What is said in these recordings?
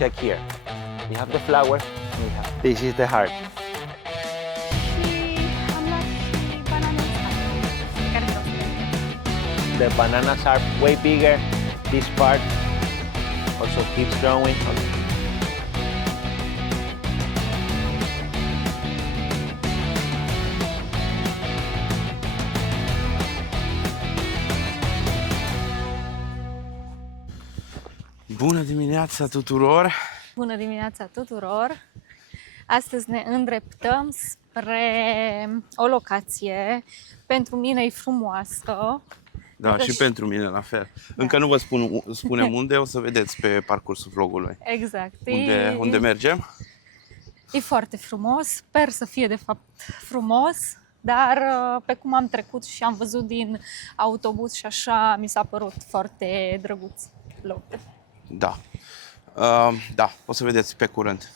Check here. We have the flower. This is the heart. The bananas are way bigger. This part also keeps growing. Bună dimineața tuturor! Bună dimineața tuturor! Astăzi ne îndreptăm spre o locație. Pentru mine e frumoasă. Da, și pentru mine la fel. Da. Încă nu vă spunem unde, o să vedeți pe parcursul vlogului. Exact. Unde mergem? E foarte frumos, sper să fie de fapt frumos, dar pe cum am trecut și am văzut din autobuz și așa, mi s-a părut foarte drăguț locul. Da. Da, o să vedeți pe curând.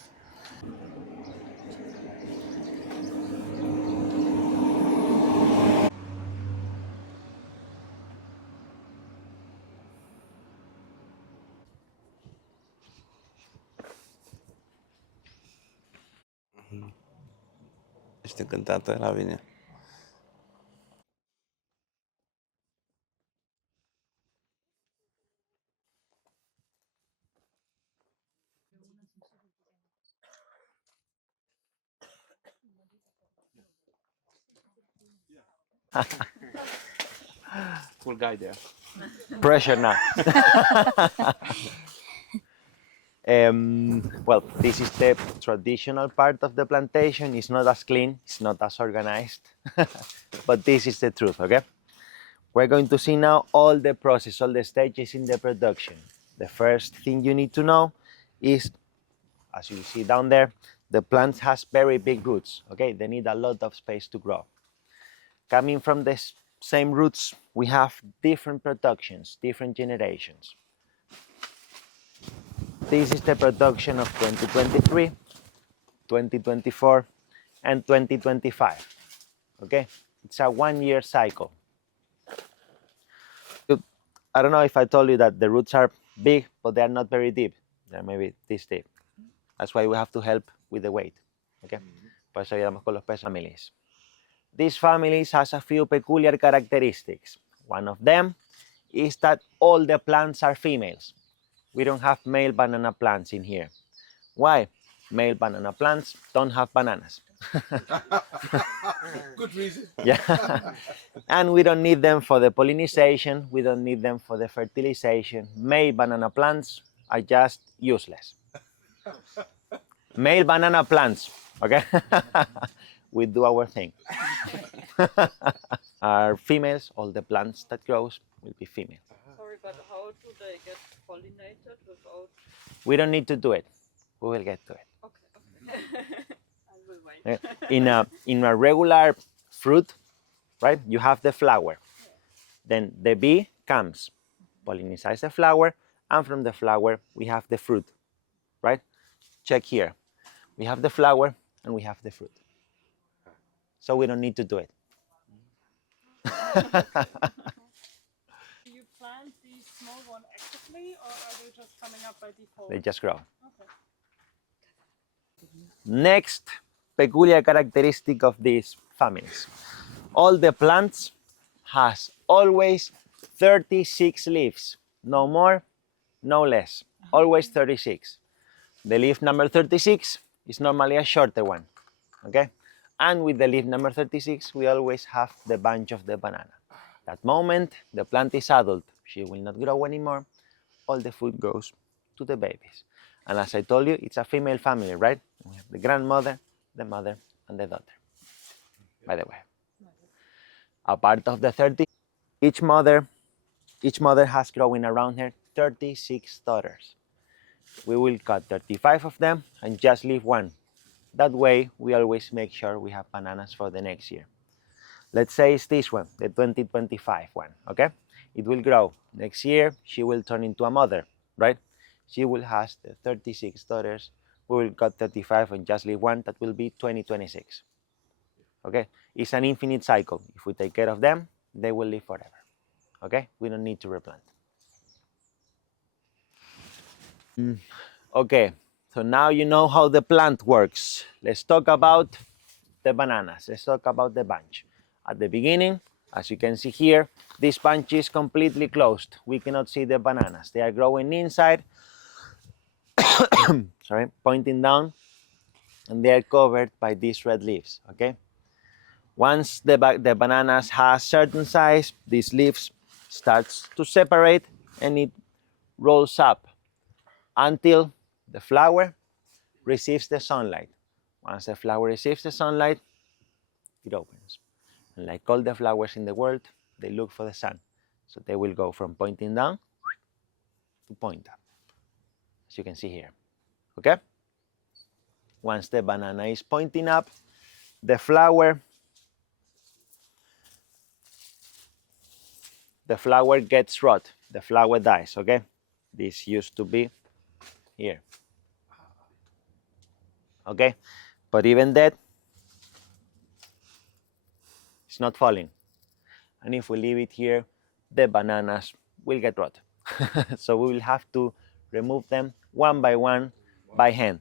Ești încântată la mine. Cool guy there. Pressure now. Well, this is the traditional part of the plantation. It's not as clean, it's not as organized, but this is the truth, okay? We're going to see now all the process, all the stages in the production. The first thing you need to know is, as you see down there, the plant has very big roots, okay? They need a lot of space to grow. Coming from the same roots, we have different productions, different generations. This is the production of 2023, 2024, and 2025, okay? It's a 1-year cycle. I don't know if I told you that the roots are big, but they are not very deep. They're maybe this deep. That's why we have to help with the weight, okay? Por eso ayudamos con los pesos families. These families has a few peculiar characteristics. One of them is that all the plants are females. We don't have male banana plants in here. Why? Male banana plants don't have bananas. Good reason. Yeah. And we don't need them for the pollination. We don't need them for the fertilization. Male banana plants are just useless. Male banana plants, okay? We do our thing. Our females, all the plants that grows will be female. Sorry, but how do they get pollinated without... We don't need to do it. We will get to it. Okay. I will wait. In a regular fruit, right, you have the flower. Then the bee comes, pollinizes the flower, and from the flower we have the fruit, right? Check here. We have the flower and we have the fruit. So we don't need to do it. Do you plant these small ones actively, or are they just coming up by default? They just grow. Okay. Next peculiar characteristic of these families. All the plants has always 36 leaves. No more, no less. Always 36. The leaf number 36 is normally a shorter one, okay? And with the leaf number 36, we always have the bunch of the banana. That moment, the plant is adult. She will not grow anymore. All the food goes to the babies. And as I told you, it's a female family, right? We have the grandmother, the mother, and the daughter, by the way. A part of the 30, each mother has growing around her 36 daughters. We will cut 35 of them and just leave one. That way, we always make sure we have bananas for the next year. Let's say it's this one, the 2025 one, okay? It will grow. Next year, she will turn into a mother, right? She will have the 36 daughters. We will cut 35 and just leave one. That will be 2026, okay? It's an infinite cycle. If we take care of them, they will live forever, okay? We don't need to replant. Okay, so now you know how the plant works. Let's talk about the bananas. Let's talk about the bunch. At the beginning, as you can see here, this bunch is completely closed. We cannot see the bananas. They are growing inside, sorry, pointing down, and they are covered by these red leaves, okay? Once the bananas has certain size, these leaves starts to separate and it rolls up until the flower receives the sunlight. Once the flower receives the sunlight, it opens. And like all the flowers in the world, they look for the sun. So they will go from pointing down to point up, as you can see here, okay? Once the banana is pointing up, the flower gets rot, the flower dies, okay? This used to be here, okay? But even that, it's not falling. And if we leave it here, the bananas will get rot. So we will have to remove them one by one by hand.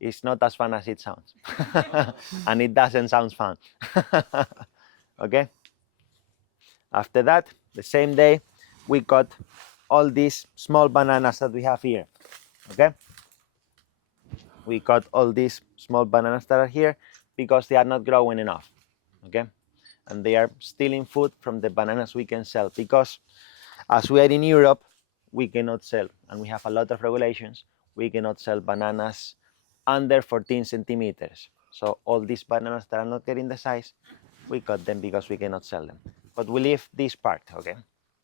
It's not as fun as it sounds. And it doesn't sound fun. Okay? After that, the same day, we cut all these small bananas that we have here. Okay? We cut all these small bananas that are here because they are not growing enough. Okay? And they are stealing food from the bananas we can sell, because as we are in Europe, we cannot sell, and we have a lot of regulations, we cannot sell bananas under 14 centimeters. So all these bananas that are not getting the size, we cut them because we cannot sell them. But we leave this part, okay?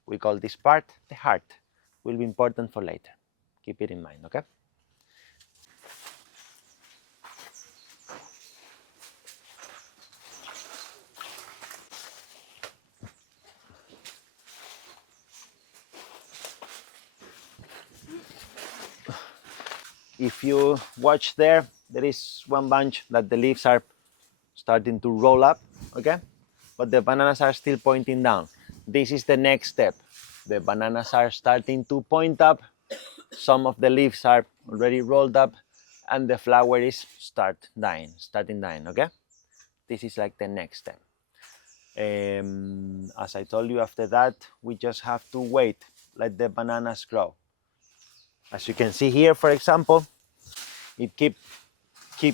We call this part the heart. Will be important for later. Keep it in mind, okay? If you watch there, there is one bunch that the leaves are starting to roll up, okay? But the bananas are still pointing down. This is the next step. The bananas are starting to point up. Some of the leaves are already rolled up, and the flower is starting dying, okay? This is like the next step. As I told you, after that, we just have to wait, let the bananas grow. As you can see here, for example, it keep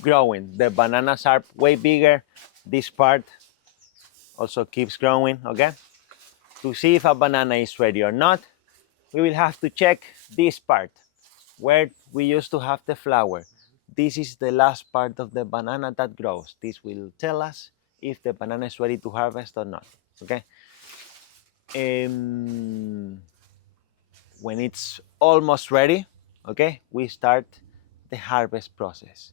growing. The bananas are way bigger. This part also keeps growing, okay? To see if a banana is ready or not, we will have to check this part where we used to have the flower. This is the last part of the banana that grows. This will tell us if the banana is ready to harvest or not, okay? When it's almost ready, okay, we start the harvest process.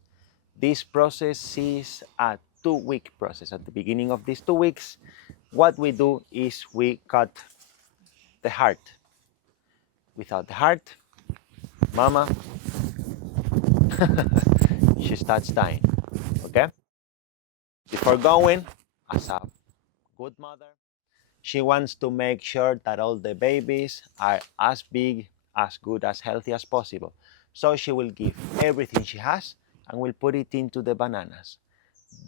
This process is a 2-week process. At the beginning of these 2 weeks, what we do is we cut the heart. Without the heart, mama, she starts dying, okay? Before going, as a good mother, she wants to make sure that all the babies are as big, as good, as healthy as possible. So she will give everything she has and will put it into the bananas.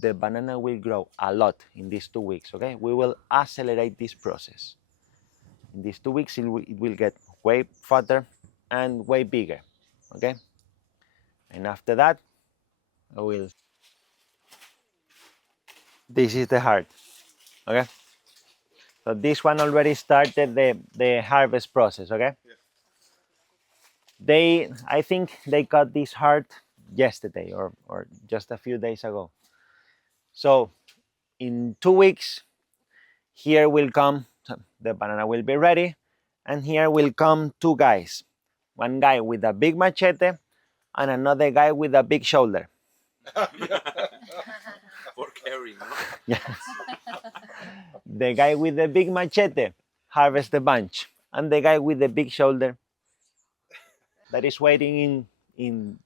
The banana will grow a lot in these 2 weeks, okay? We will accelerate this process. In these 2 weeks, it will get way fatter and way bigger, okay? And after that, I will... This is the heart, okay? So this one already started the harvest process, okay? Yeah. I think they cut this heart yesterday or just a few days ago. So in 2 weeks, here will come, the banana will be ready, and here will come 2 guys. One guy with a big machete and another guy with a big shoulder. For carrying, no? Yes. The guy with the big machete harvests the bunch, and the guy with the big shoulder that is waiting in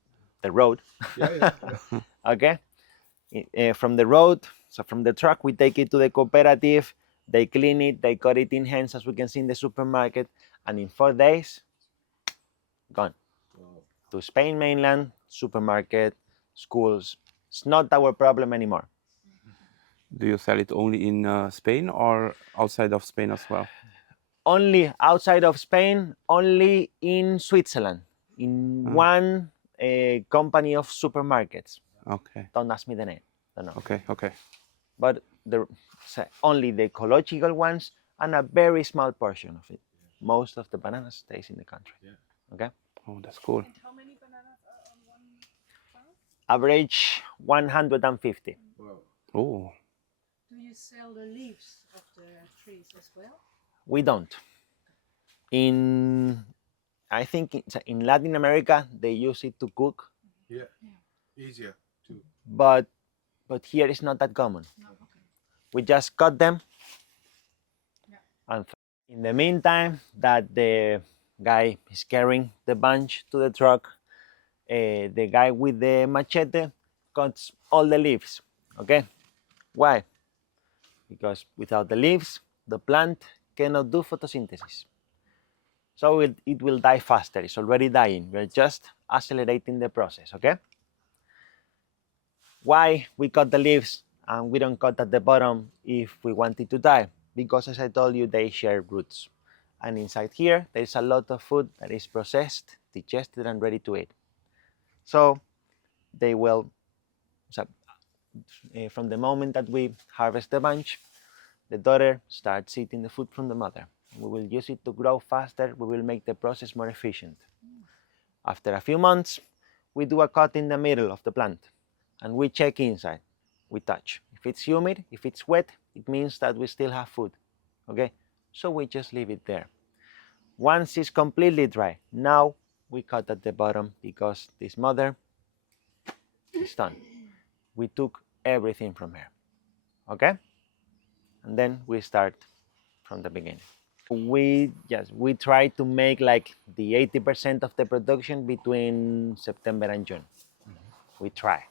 the road. Yeah. Okay? From the road, so from the truck, we take it to the cooperative, they clean it, they cut it in hands, as we can see in the supermarket, and in 4 days, gone. Wow. to Spain mainland, supermarket, schools. It's not our problem anymore. Do you sell it only in Spain or outside of Spain as well? Only outside of Spain, only in Switzerland, in one company of supermarkets. Okay, Don't ask me the name. Don't know. okay. But only the ecological ones and a very small portion of it. Most of the bananas stays in the country. Okay. Oh, that's cool. How many bananas are on one plant? Average 150. Oh, Do you sell the leaves of the trees as well? We don't. I think in Latin America they use it to cook, Yeah, easier to. but here it's not that common. No, okay. We just cut them. Yeah. And in the meantime, that the guy is carrying the bunch to the truck, the guy with the machete cuts all the leaves. Okay, why? Because without the leaves, the plant cannot do photosynthesis. So it will die faster. It's already dying. We're just accelerating the process. Okay. Why we cut the leaves and we don't cut at the bottom if we want it to die? Because as I told you, they share roots. And inside here, there's a lot of food that is processed, digested, and ready to eat. So they will, from the moment that we harvest the bunch, the daughter starts eating the food from the mother. We will use it to grow faster. We will make the process more efficient. After a few months, we do a cut in the middle of the plant and we check inside. We touch. If it's humid, if it's wet, it means that we still have food. Okay? So we just leave it there. Once it's completely dry, now we cut at the bottom because this mother is done. We took everything from her. Okay? And then we start from the beginning. We try to make like the 80% of the production between September and June. We try.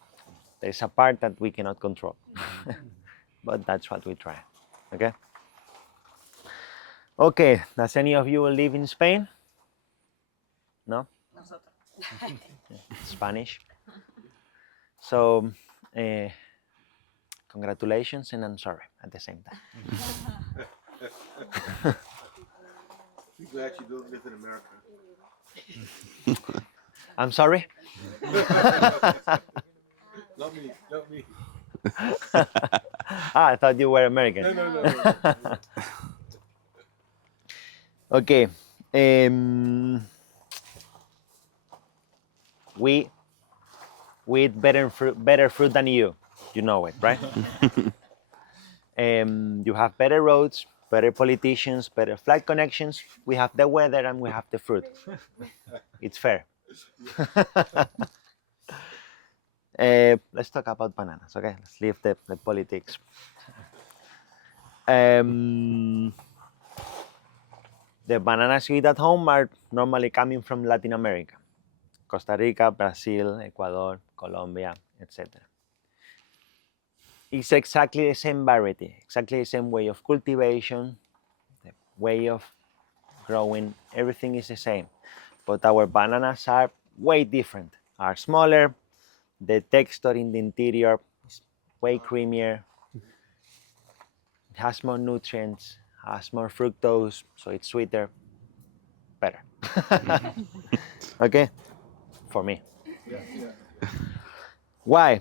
There's a part that we cannot control, but that's what we try. Okay. Okay. Does any of you live in Spain? No. Spanish. So, congratulations and I'm sorry at the same time. Be glad you don't live in America. I'm sorry. Not me, not me. I thought you were American. No. Okay. We eat better fruit than you. You know it, right? You have better roads, better politicians, better flight connections. We have the weather and we have the fruit. It's fair. Let's talk about bananas, okay? Let's leave the politics. The bananas you eat at home are normally coming from Latin America. Costa Rica, Brazil, Ecuador, Colombia, etc. It's exactly the same variety, exactly the same way of cultivation, the way of growing, everything is the same. But our bananas are way different, are smaller, the texture in the interior is way creamier, it has more nutrients, has more fructose, so it's sweeter, better. Okay? For me. Yeah. Why?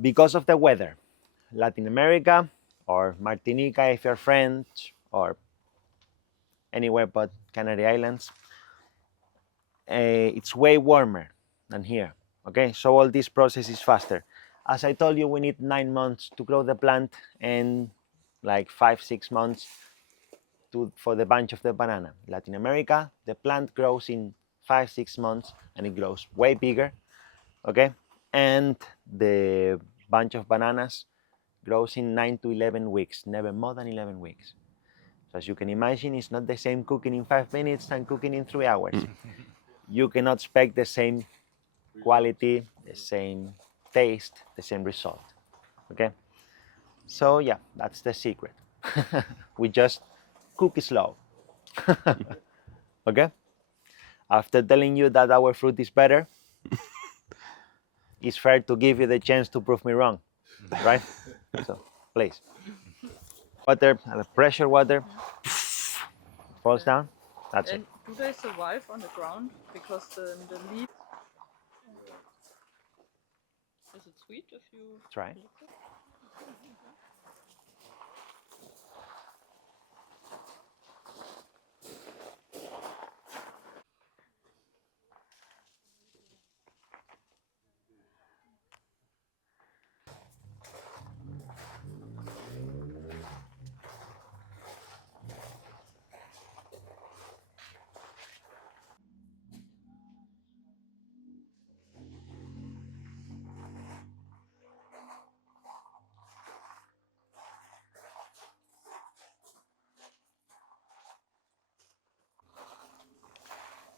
Because of the weather. Latin America or Martinica if you're French or anywhere but Canary Islands, it's way warmer than here. Okay, so all this process is faster. As I told you, we need 9 months to grow the plant and like 5-6 months for the bunch of the banana. Latin America, the plant grows in 5-6 months and it grows way bigger. Okay, and the bunch of bananas grows in 9 to 11 weeks, never more than 11 weeks. So as you can imagine, it's not the same cooking in 5 minutes than cooking in 3 hours. You cannot expect the same quality, the same taste, the same result. Okay? So yeah, that's the secret. We just cook slow. Okay? After telling you that our fruit is better, it's fair to give you the chance to prove me wrong, right? So, please. Water, pressure water, falls down. That's it. And do they survive on the ground? Because the leaf. Is it sweet if you Try. lick it?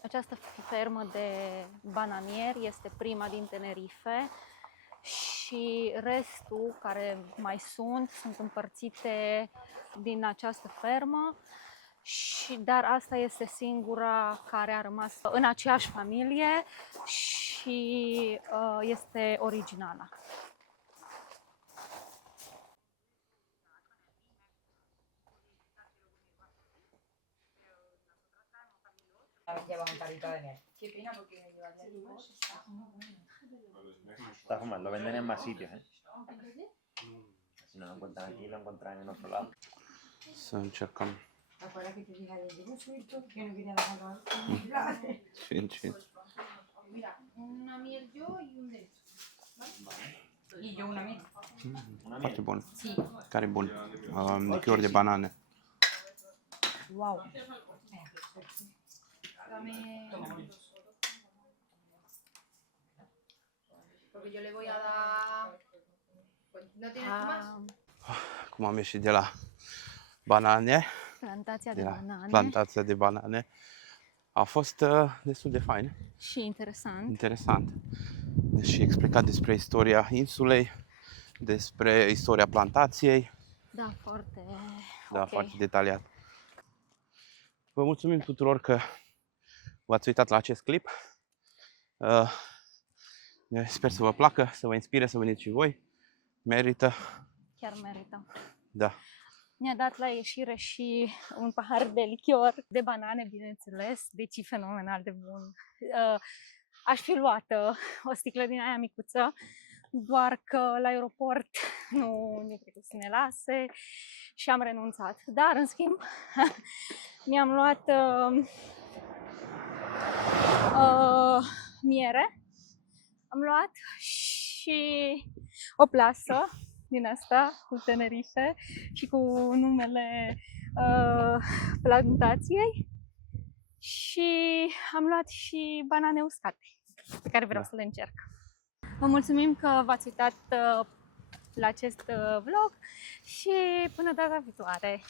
Această fermă de bananieri este prima din Tenerife și restul care mai sunt împărțite din această fermă, dar asta este singura care a rămas în aceeași familie și este originală. Lleva un tarrito de miel. Qué pena porque me llevaría el limón. Está fumando, lo venden en más sitios, ¿eh? Si no lo encuentran aquí, lo encuentran en otro lado. Să încercăm. Acuérdate que te dije ayer, llevo suelto, que no quería dejarlo algo. Fin. Mira, una miel yo y un de estos. ¿Vale? Y yo una miel. Foarte bun. Sí. Care e bun? Lichior de banane. Wow. Dame. Porque yo le voy a dar. ¿No tienes más? Cum am ieșit de la banane, Plantația de de la banane. plantația de banane, a fost destul de fain, Și interesant. interesant. Și explicat despre istoria insulei, despre istoria plantației, Da, foarte da, ok. foarte detaliat. Vă mulțumim tuturor că v-ați uitat la acest clip. Sper să vă placă, să vă inspire, să veniți și voi. Merită. Chiar merită. Da. Mi-a dat la ieșire și un pahar de lichior de banane, bineînțeles, deci e fenomenal de bun. Aș fi luată o sticlă din aia micuță, doar că la aeroport nu mi-e trecut să ne lase și am renunțat. Dar, în schimb, mi-am luat miere, am luat și o plasă din asta cu Tenerife și cu numele plantației și am luat și banane uscate pe care vreau să le încerc. Vă mulțumim că v-ați uitat la acest vlog și până data viitoare!